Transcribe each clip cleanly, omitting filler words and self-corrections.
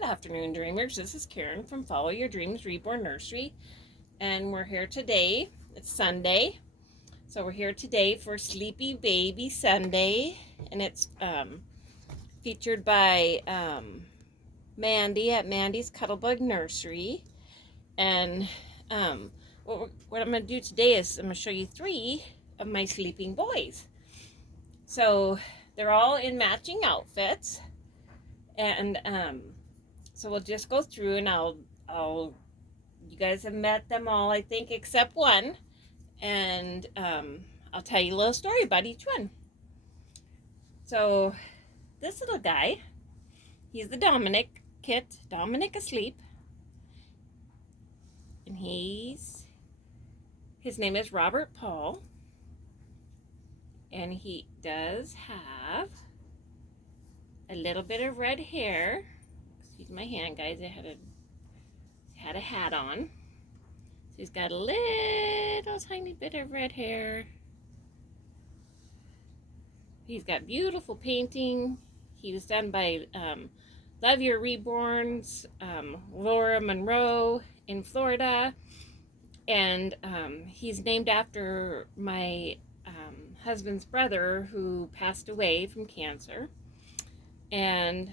Good afternoon, dreamers. This is Karen from Follow Your Dreams Reborn Nursery, and we're here today. It's Sunday, so we're here today for Sleepy Baby Sunday, and it's featured by Mandy at Mandy's Cuddlebug Nursery. And what I'm going to do today is I'm going to show you 3 of my sleeping boys. So they're all in matching outfits, and so we'll just go through, and you guys have met them all, I think, except one, and I'll tell you a little story about each one. So this little guy, he's the Dominic kit, Dominic asleep, and his name is Robert Paul, and he does have a little bit of red hair. Excuse my hand, guys. I had a hat on. So he's got a little tiny bit of red hair. He's got beautiful painting. He was done by Levi Reborn's Laura Monroe in Florida, and he's named after my husband's brother who passed away from cancer. And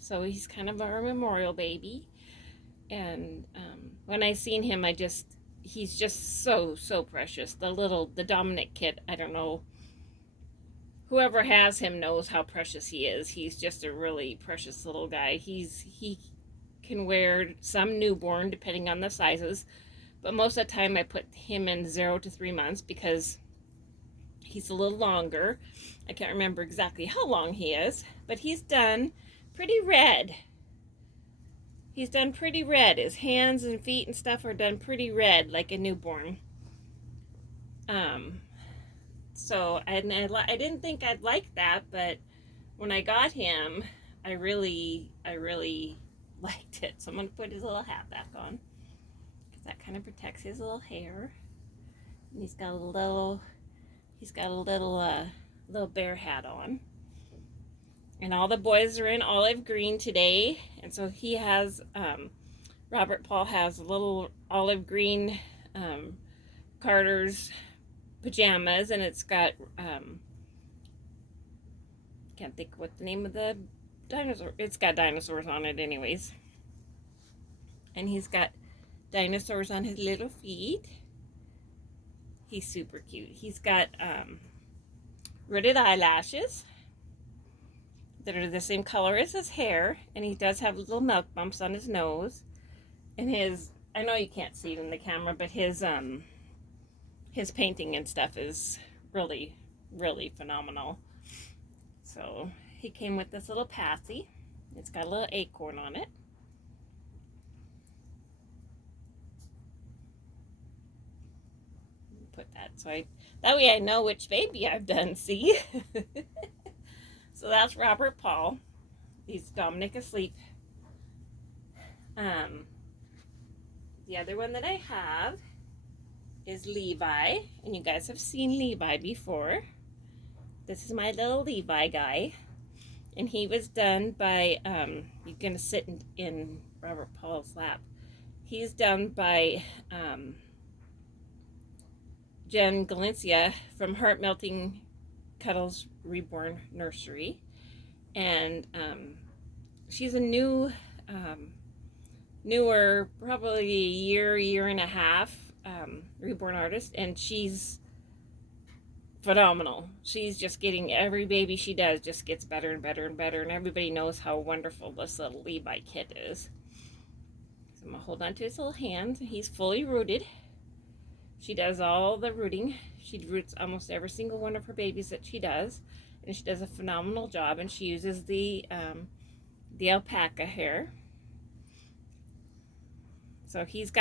so he's kind of our memorial baby. And when I seen him, he's just so precious. The Dominic kid, I don't know, whoever has him knows how precious he is. He's just a really precious little guy. He can wear some newborn depending on the sizes, but most of the time I put him in 0 to 3 months because he's a little longer. I can't remember exactly how long he is, but he's done pretty red. He's done pretty red. His hands and feet and stuff are done pretty red, like a newborn. So I didn't think I'd like that, but when I got him, I really liked it. So I'm gonna put his little hat back on because that kind of protects his little hair. And he's got a little bear hat on. And all the boys are in olive green today, and so he has Robert Paul has a little olive green Carter's pajamas, and it's got can't think what the name of the dinosaur. It's got dinosaurs on it anyways, and he's got dinosaurs on his little feet. He's super cute. He's got rooted eyelashes that are the same color as his hair, and he does have little milk bumps on his nose. And I know you can't see it in the camera, but his painting and stuff is really phenomenal. So he came with this little passy. It's got a little acorn on it. Put that that way I know which baby I've done. See. So that's Robert Paul. He's Dominic asleep. The other one that I have is Levi, and you guys have seen Levi before. This is my little Levi guy, and he was done by you're gonna sit in Robert Paul's lap. He's done by Jen Galencia from Heart Melting Cuddles Reborn Nursery, and she's a newer, probably a year and a half reborn artist, and she's phenomenal. She's just getting, every baby she does just gets better and better and better, and everybody knows how wonderful this little Levi kid is. So I'm gonna hold on to his little hands. He's fully rooted. She does all the rooting. She roots almost every single one of her babies that she does, and she does a phenomenal job. And she uses the alpaca hair. So he's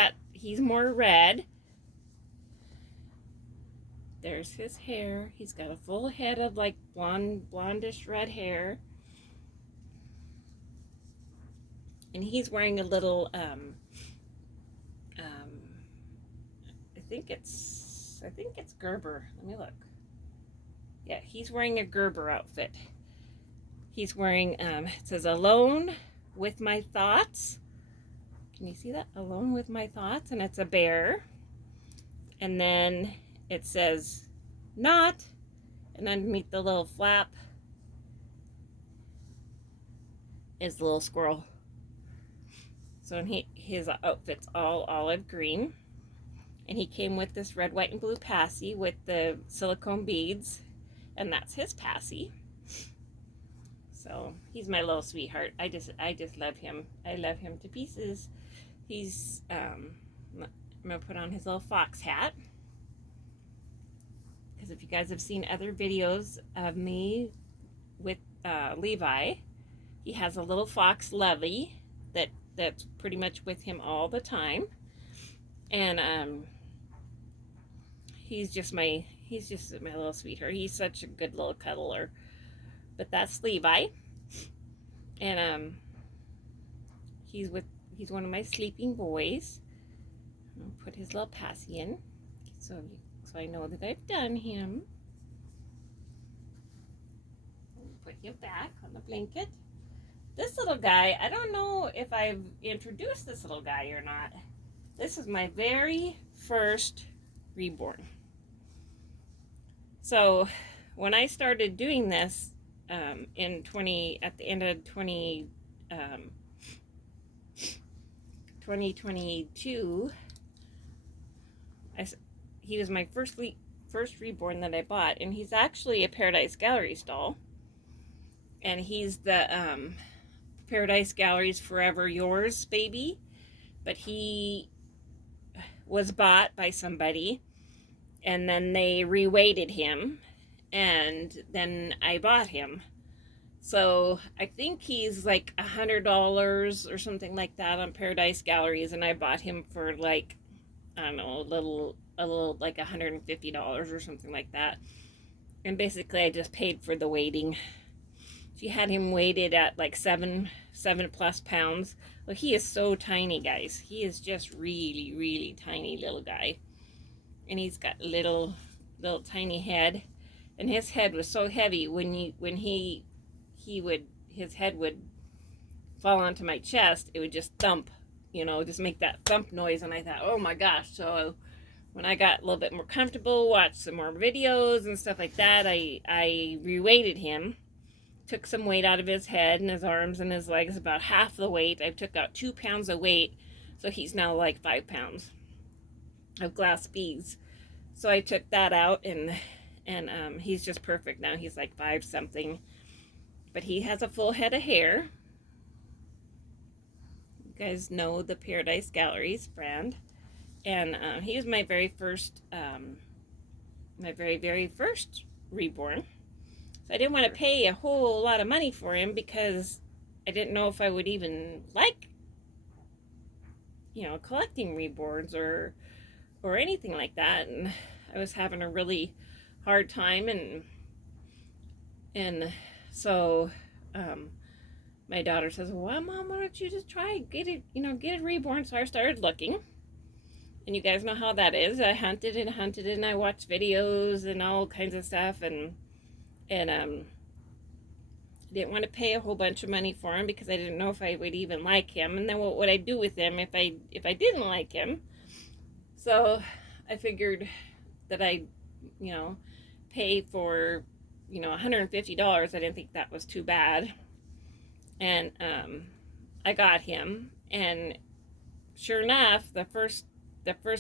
more red. There's his hair. He's got a full head of like blondish red hair, and he's wearing a little I think it's Gerber. Let me look. Yeah, he's wearing a Gerber outfit. He's wearing, it says Alone with my thoughts. Can you see that? Alone with my thoughts. And it's a bear. And then it says not. And underneath the little flap is the little squirrel. So his outfit's all olive green. And he came with this red, white, and blue passy with the silicone beads. And that's his passy. So he's my little sweetheart. I just love him. I love him to pieces. He's I'm gonna put on his little fox hat, because if you guys have seen other videos of me with Levi, he has a little fox Levi that's pretty much with him all the time. And he's just my little sweetheart. He's such a good little cuddler. But that's Levi. And he's one of my sleeping boys. I'll put his little passy in so I know that I've done him. Put him back on the blanket. This little guy, I don't know if I've introduced this little guy or not. This is my very first Reborn. So when I started doing this at the end of 2022, he was my first Reborn that I bought, and he's actually a Paradise Galleries doll, and he's the Paradise Galleries Forever Yours baby, but he was bought by somebody, and then they reweighted him, and then I bought him. So I think he's like $100 or something like that on Paradise Galleries, and I bought him for like, I don't know, a little like $150 or something like that. And basically I just paid for the weighting. She had him weighted at like 7+ pounds. Well, he is so tiny, guys. He is just really, really tiny little guy. And he's got little tiny head. And his head was so heavy his head would fall onto my chest, it would just thump, just make that thump noise. And I thought, oh my gosh. So when I got a little bit more comfortable, watched some more videos and stuff like that, I reweighted him. Took some weight out of his head and his arms and his legs, about half the weight. I took out 2 pounds of weight, so he's now like 5 pounds of glass beads. So I took that out, and he's just perfect now. He's like 5 something, but he has a full head of hair. You guys know the Paradise Galleries brand, and he was my very first Reborn. So I didn't want to pay a whole lot of money for him because I didn't know if I would even like, collecting Reborns or anything like that. And I was having a really hard time, and so my daughter says, well, Mom, why don't you just try get a Reborn? So I started looking, and you guys know how that is. I hunted and I watched videos and all kinds of stuff, and didn't want to pay a whole bunch of money for him because I didn't know if I would even like him, and then what would I do with him if I didn't like him. So I figured that I'd pay for $150. I didn't think that was too bad, and I got him, and sure enough, the first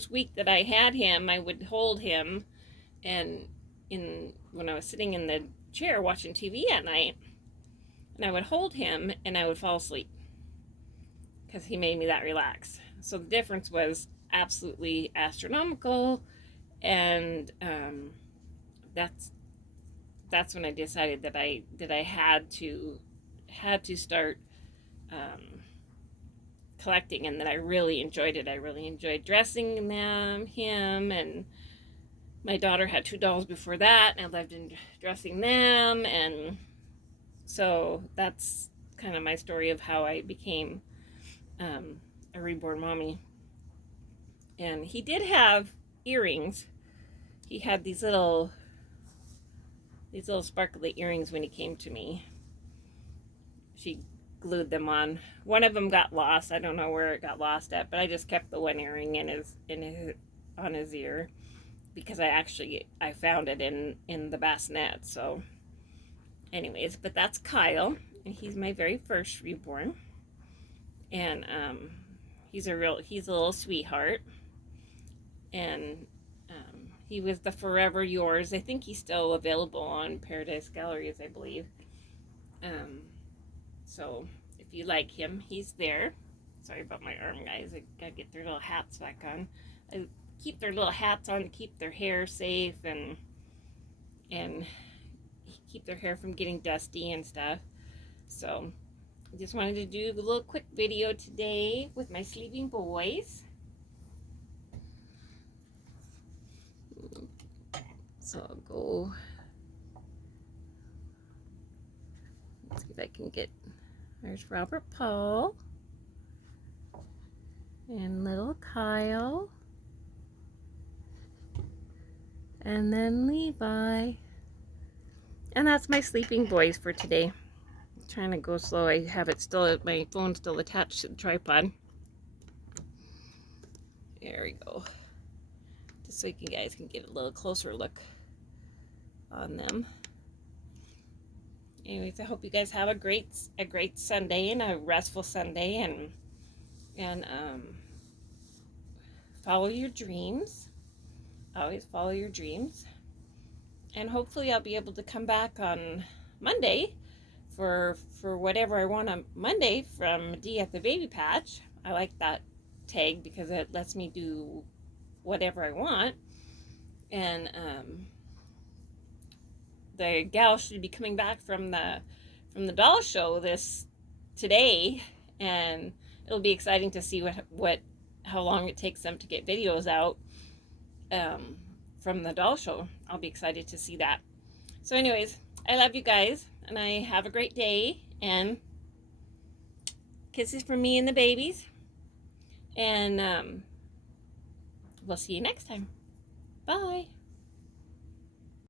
week that I had him, I would hold him, and when I was sitting in the chair watching TV at night, and I would hold him and I would fall asleep because he made me that relaxed. So the difference was absolutely astronomical, and that's when I decided that I had to start collecting, and that I really enjoyed it. I really enjoyed dressing him, and my daughter had 2 dolls before that, and I loved dressing them, and so that's kind of my story of how I became a Reborn mommy. And he did have earrings. He had these little sparkly earrings when he came to me. She glued them on. One of them got lost. I don't know where it got lost at, but I just kept the one earring on his ear because I found it in the bassinet. So anyways, but that's Kyle, and he's my very first reborn. And he's a little sweetheart. And he was the Forever Yours. I think he's still available on Paradise Galleries, I believe. So if you like him, he's there. Sorry about my arm, guys. I gotta get their little hats back on. I keep their little hats on to keep their hair safe and keep their hair from getting dusty and stuff. So I just wanted to do a little quick video today with my sleeping boys. So I'll go, let's see if I can get, there's Robert Paul and little Kyle and then Levi. And that's my sleeping boys for today. I'm trying to go slow. I have it still, my phone's still attached to the tripod. There we go. Just so you guys can get a little closer look on them. Anyways, I hope you guys have a great Sunday and a restful Sunday, and follow your dreams. Always follow your dreams. And hopefully I'll be able to come back on Monday for whatever I want on Monday from D at the Baby Patch. I like that tag because it lets me do whatever I want. And the gal should be coming back from the doll show today, and it'll be exciting to see how long it takes them to get videos out from the doll show. I'll be excited to see that. So anyways, I love you guys, and I have a great day, and kisses from me and the babies, and we'll see you next time. Bye.